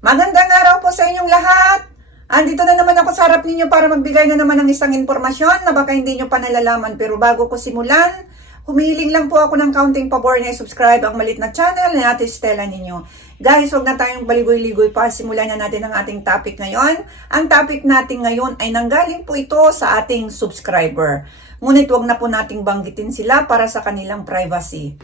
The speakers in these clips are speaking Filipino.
Magandang araw po sa inyong lahat. Andito na naman ako sa harap ninyo para magbigay na naman ng isang impormasyon na baka hindi nyo pa nalalaman. Pero bago ko simulan, humihiling lang po ako ng counting pabor na i-subscribe ang malit na channel ni Ate Stella ninyo. Guys, huwag na tayong baligoy-ligoy pa. Simulan na natin ang ating topic ngayon. Ang topic natin ngayon ay nanggaling po ito sa ating subscriber. Ngunit huwag na po nating banggitin sila para sa kanilang privacy.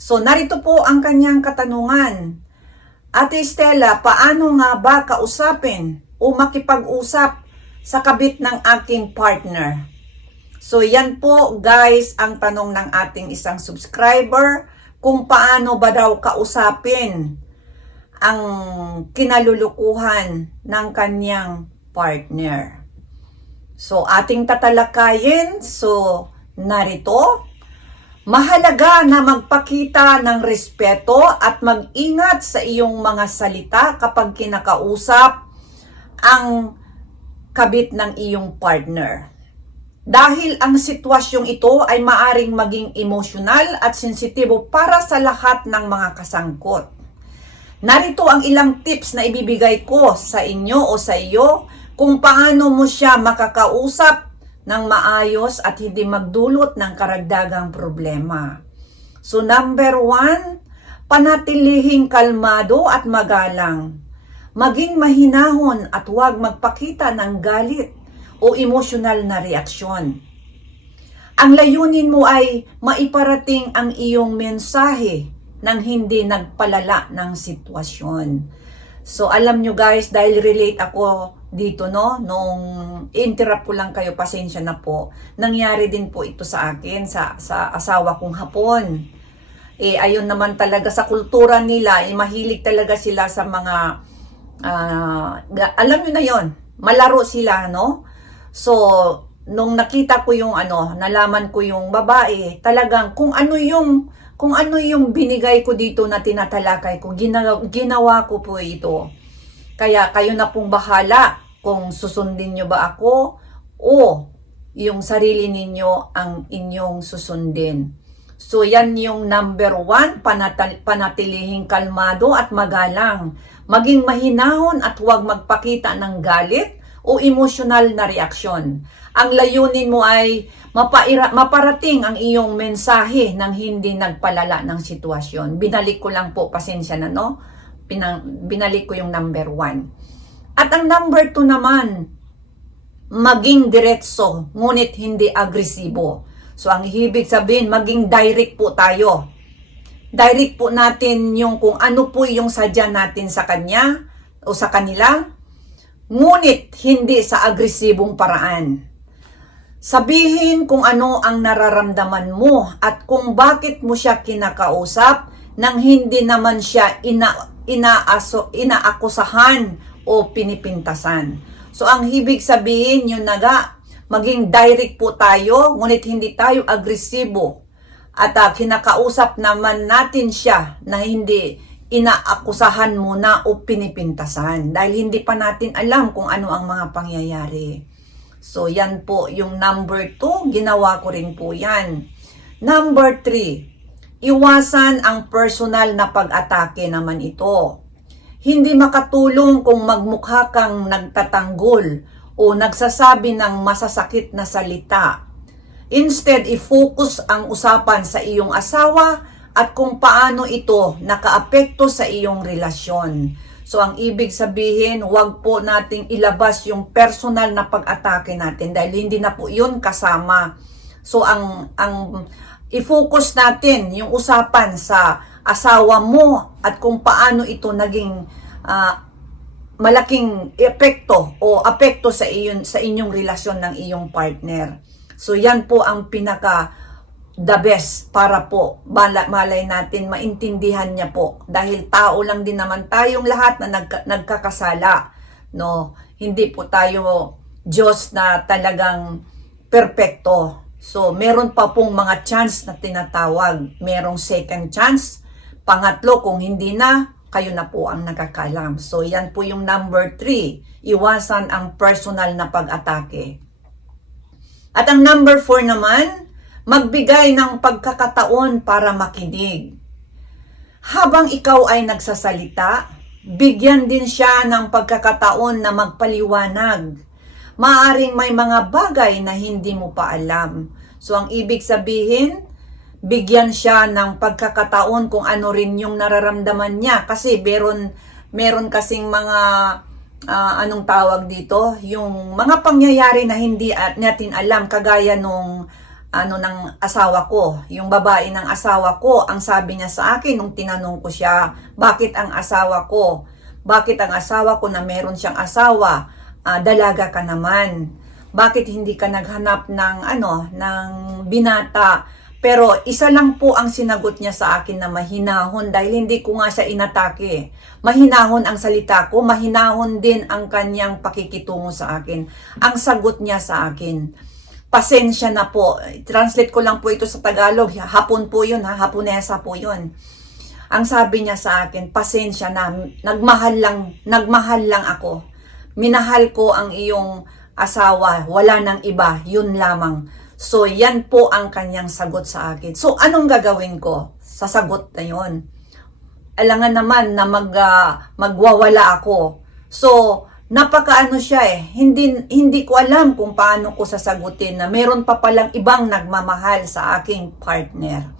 So, narito po ang kanyang katanungan. Ate Stella, paano nga ba kausapin o makipag-usap sa kabit ng aking partner? So yan po guys ang tanong ng ating isang subscriber kung paano ba daw kausapin ang kinalulukuhan ng kanyang partner. So ating tatalakayin, so narito, Mahalaga na magpakita ng respeto at mag-ingat sa iyong mga salita kapag kinakausap ang kabit ng iyong partner. Dahil ang sitwasyong ito ay maaring maging emosyonal at sensitibo para sa lahat ng mga kasangkot. Narito ang ilang tips na ibibigay ko sa inyo o sa iyo kung paano mo siya makakausap ng maayos at hindi magdulot ng karagdagang problema. So number one, panatilihing kalmado at magalang. Maging mahinahon at huwag magpakita ng galit o emosyonal na reaksyon. Ang layunin mo ay maiparating ang iyong mensahe nang hindi nagpalala ng sitwasyon. So alam nyo guys, dahil relate ako dito no, nung interrupt ko lang kayo, pasensya na po. Nangyari din po ito sa akin, sa, sa asawa kong hapon. Eh, ayun naman talaga sa kultura nila, eh, mahilig talaga sila sa mga, ah, alam nyo na yon malaro sila, no? So, nung nakita ko yung ano, nalaman ko yung babae, talagang kung ano yung kung ano yung binigay ko dito na tinatalakay ko, ginawa, ginawa ko po ito. Kaya kayo na pong bahala kung susundin nyo ba ako o yung sarili ninyo ang inyong susundin. So yan yung number one, panatal, panatilihing kalmado at magalang. Maging mahinahon at huwag magpakita ng galit o emosyonal na reaksyon. Ang layunin mo ay mapaira, maparating ang iyong mensahe nang hindi nagpalala ng sitwasyon. Binalik ko lang po, pasensya na no? Pinang, binalik ko yung number one. At ang number two naman, maging diretso, ngunit hindi agresibo. So ang ibig sabihin, maging direct po tayo. Direct po natin yung kung ano po yung sadya natin sa kanya o sa kanila, ngunit hindi sa agresibong paraan. Sabihin kung ano ang nararamdaman mo at kung bakit mo siya kinakausap nang hindi naman siya ina, inaaso, inaakusahan o pinipintasan. So ang ibig sabihin yun naga, maging direct po tayo, ngunit hindi tayo agresibo. At uh, kinakausap naman natin siya na hindi inaakusahan muna o pinipintasan dahil hindi pa natin alam kung ano ang mga pangyayari. So, yan po yung number 2. Ginawa ko rin po yan. Number 3. Iwasan ang personal na pag-atake naman ito. Hindi makatulong kung magmukha kang nagtatanggol o nagsasabi ng masasakit na salita. Instead, i-focus ang usapan sa iyong asawa at kung paano ito nakaapekto sa iyong relasyon. So ang ibig sabihin, huwag po nating ilabas yung personal na pag-atake natin dahil hindi na po yun kasama. So ang ang i-focus natin yung usapan sa asawa mo at kung paano ito naging uh, malaking epekto o apekto sa iyon sa inyong relasyon ng iyong partner. So yan po ang pinaka the best para po bala, malay natin maintindihan niya po. Dahil tao lang din naman tayong lahat na nagka, nagkakasala no? Hindi po tayo Diyos na talagang perpekto. So meron pa pong mga chance na tinatawag. Merong second chance. Pangatlo kung hindi na kayo na po ang nakakalam so yan po yung number three iwasan ang personal na pag-atake at ang number four naman magbigay ng pagkakataon para makinig. Habang ikaw ay nagsasalita, bigyan din siya ng pagkakataon na magpaliwanag. Maaring may mga bagay na hindi mo pa alam. So ang ibig sabihin, bigyan siya ng pagkakataon kung ano rin yung nararamdaman niya kasi meron meron kasing mga ah, anong tawag dito, yung mga pangyayari na hindi at natin alam kagaya nung ano ng asawa ko, yung babae ng asawa ko, ang sabi niya sa akin nung tinanong ko siya, bakit ang asawa ko? Bakit ang asawa ko na meron siyang asawa, ah, dalaga ka naman? Bakit hindi ka naghanap ng ano, ng binata? Pero isa lang po ang sinagot niya sa akin na mahinahon dahil hindi ko nga siya inatake. Mahinahon ang salita ko, mahinahon din ang kanyang pakikitungo sa akin. Ang sagot niya sa akin, pasensya na po. Translate ko lang po ito sa Tagalog. Hapon po yun, ha? Haponesa po yun. Ang sabi niya sa akin, pasensya na, nagmahal lang, nagmahal lang ako. Minahal ko ang iyong asawa, wala nang iba, yun lamang. So, yan po ang kanyang sagot sa akin. So, anong gagawin ko sa sagot na yun? Alangan naman na mag, ah, magwawala ako. So, napakaano siya eh. Hindi, hindi ko alam kung paano ko sasagutin na meron pa palang ibang nagmamahal sa aking partner.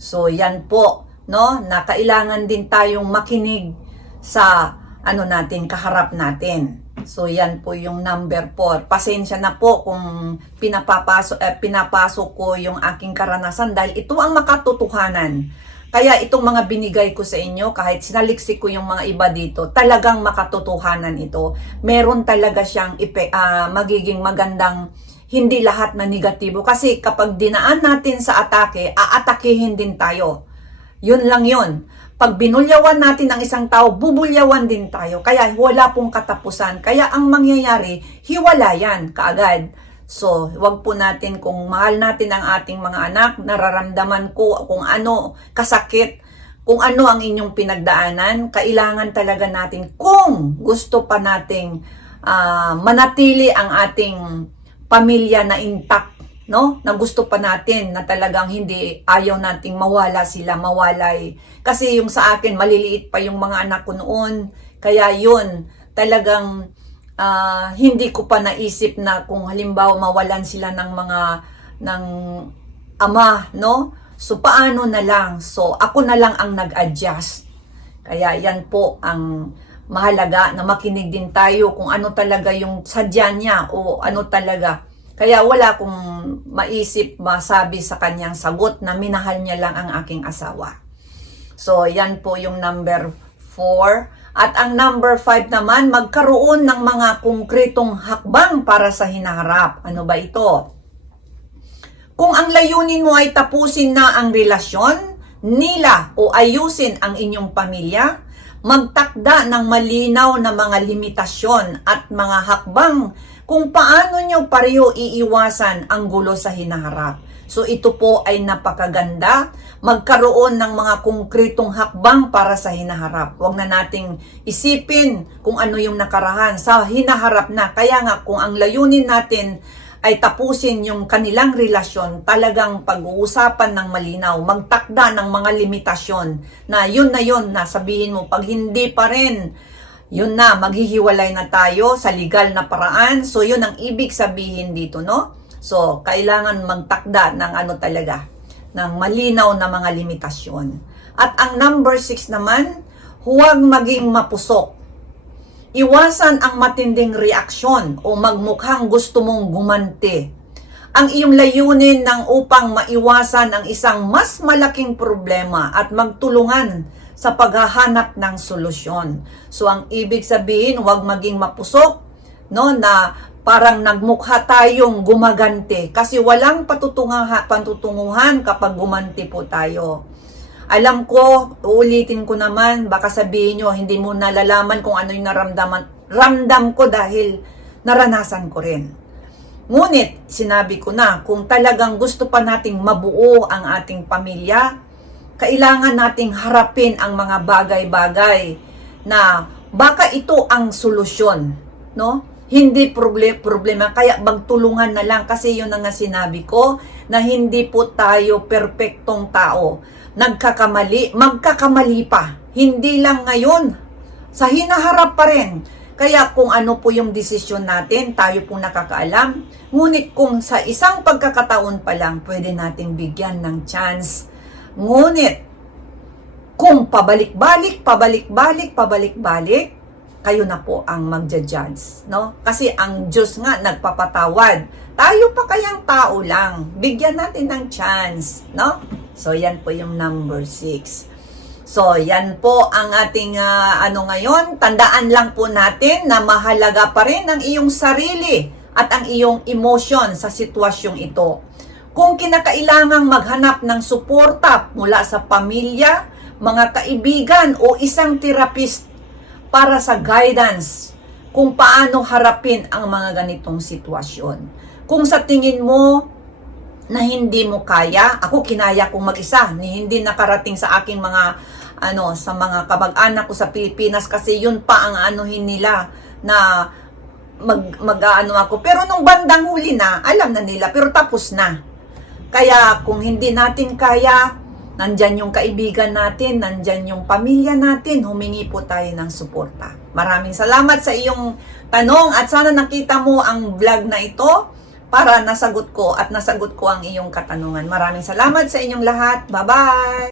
So, yan po, no? Na kailangan din tayong makinig sa ano natin, kaharap natin. So, yan po yung number 4. Pasensya na po kung pinapapasok, eh, pinapasok ko yung aking karanasan dahil ito ang makatotohanan. Kaya itong mga binigay ko sa inyo, kahit sinaliksik ko yung mga iba dito, talagang makatotohanan ito. Meron talaga siyang ipe, ah, magiging magandang hindi lahat na negatibo. Kasi kapag dinaan natin sa atake, aatakihin din tayo. Yun lang yun. Pag binulyawan natin ang isang tao, bubulyawan din tayo. Kaya wala pong katapusan. Kaya ang mangyayari, hiwalayan kaagad. So, wag po natin kung mahal natin ang ating mga anak, nararamdaman ko kung ano kasakit, kung ano ang inyong pinagdaanan, kailangan talaga natin kung gusto pa nating ah, manatili ang ating pamilya na intact, no? Na gusto pa natin na talagang hindi ayaw nating mawala sila, mawalay. Kasi yung sa akin, maliliit pa yung mga anak ko noon. Kaya yun, talagang ah, hindi ko pa naisip na kung halimbawa mawalan sila ng mga ng ama, no? So paano na lang? So ako na lang ang nag-adjust. Kaya yan po ang mahalaga na makinig din tayo kung ano talaga yung sadya niya o ano talaga. Kaya wala kong maisip, masabi sa kanyang sagot na minahal niya lang ang aking asawa. So, yan po yung number 4. At ang number 5 naman, magkaroon ng mga konkretong hakbang para sa hinaharap. Ano ba ito? Kung ang layunin mo ay tapusin na ang relasyon nila o ayusin ang inyong pamilya, magtakda ng malinaw na mga limitasyon at mga hakbang kung paano nyo pareho iiwasan ang gulo sa hinaharap. So ito po ay napakaganda, magkaroon ng mga konkretong hakbang para sa hinaharap. Huwag na nating isipin kung ano yung nakarahan sa hinaharap na. Kaya nga kung ang layunin natin ay tapusin yung kanilang relasyon, talagang pag-uusapan ng malinaw, magtakda ng mga limitasyon na yun na yun na sabihin mo, pag hindi pa rin, yun na, maghihiwalay na tayo sa legal na paraan. So yun ang ibig sabihin dito, no? So, kailangan magtakda ng ano talaga, ng malinaw na mga limitasyon. At ang number 6 naman, huwag maging mapusok. Iwasan ang matinding reaksyon o magmukhang gusto mong gumanti. Ang iyong layunin ng upang maiwasan ang isang mas malaking problema at magtulungan sa paghahanap ng solusyon. So ang ibig sabihin, huwag maging mapusok, no, na parang nagmukha tayong gumaganti kasi walang patutunguhan kapag gumanti po tayo. Alam ko, uulitin ko naman, baka sabihin nyo, hindi mo nalalaman kung ano yung naramdaman. Ramdam ko dahil naranasan ko rin. Ngunit, sinabi ko na, kung talagang gusto pa nating mabuo ang ating pamilya, kailangan nating harapin ang mga bagay-bagay na baka ito ang solusyon, no? Hindi problem, problema, kaya magtulungan na lang kasi yun ang nga sinabi ko na hindi po tayo perpektong tao. Nagkakamali, magkakamali pa. Hindi lang ngayon sa hinaharap pa rin. Kaya kung ano po yung desisyon natin, tayo po nakakaalam. Ngunit kung sa isang pagkakataon pa lang, pwede nating bigyan ng chance. Ngunit, kung pabalik-balik, pabalik-balik, pabalik-balik, kayo na po ang magja-judge, no? Kasi ang Diyos nga nagpapatawad. Tayo pa kayang tao lang. Bigyan natin ng chance, no? So, yan po yung number 6. So, yan po ang ating ah, ano ngayon. Tandaan lang po natin na mahalaga pa rin ang iyong sarili at ang iyong emosyon sa sitwasyong ito. Kung kinakailangang maghanap ng suporta mula sa pamilya, mga kaibigan o isang therapist para sa guidance kung paano harapin ang mga ganitong sitwasyon. Kung sa tingin mo na hindi mo kaya, ako kinaya kong mag-isa, ni hindi nakarating sa aking mga ano sa mga kamag-anak ko sa Pilipinas kasi yun pa ang anuhin nila na mag mag-ano ako. Pero nung bandang huli na, alam na nila pero tapos na. Kaya kung hindi natin kaya, nandyan yung kaibigan natin, nandyan yung pamilya natin, humingi po tayo ng suporta. Maraming salamat sa iyong tanong at sana nakita mo ang vlog na ito para nasagot ko at nasagot ko ang iyong katanungan. Maraming salamat sa inyong lahat. Bye-bye!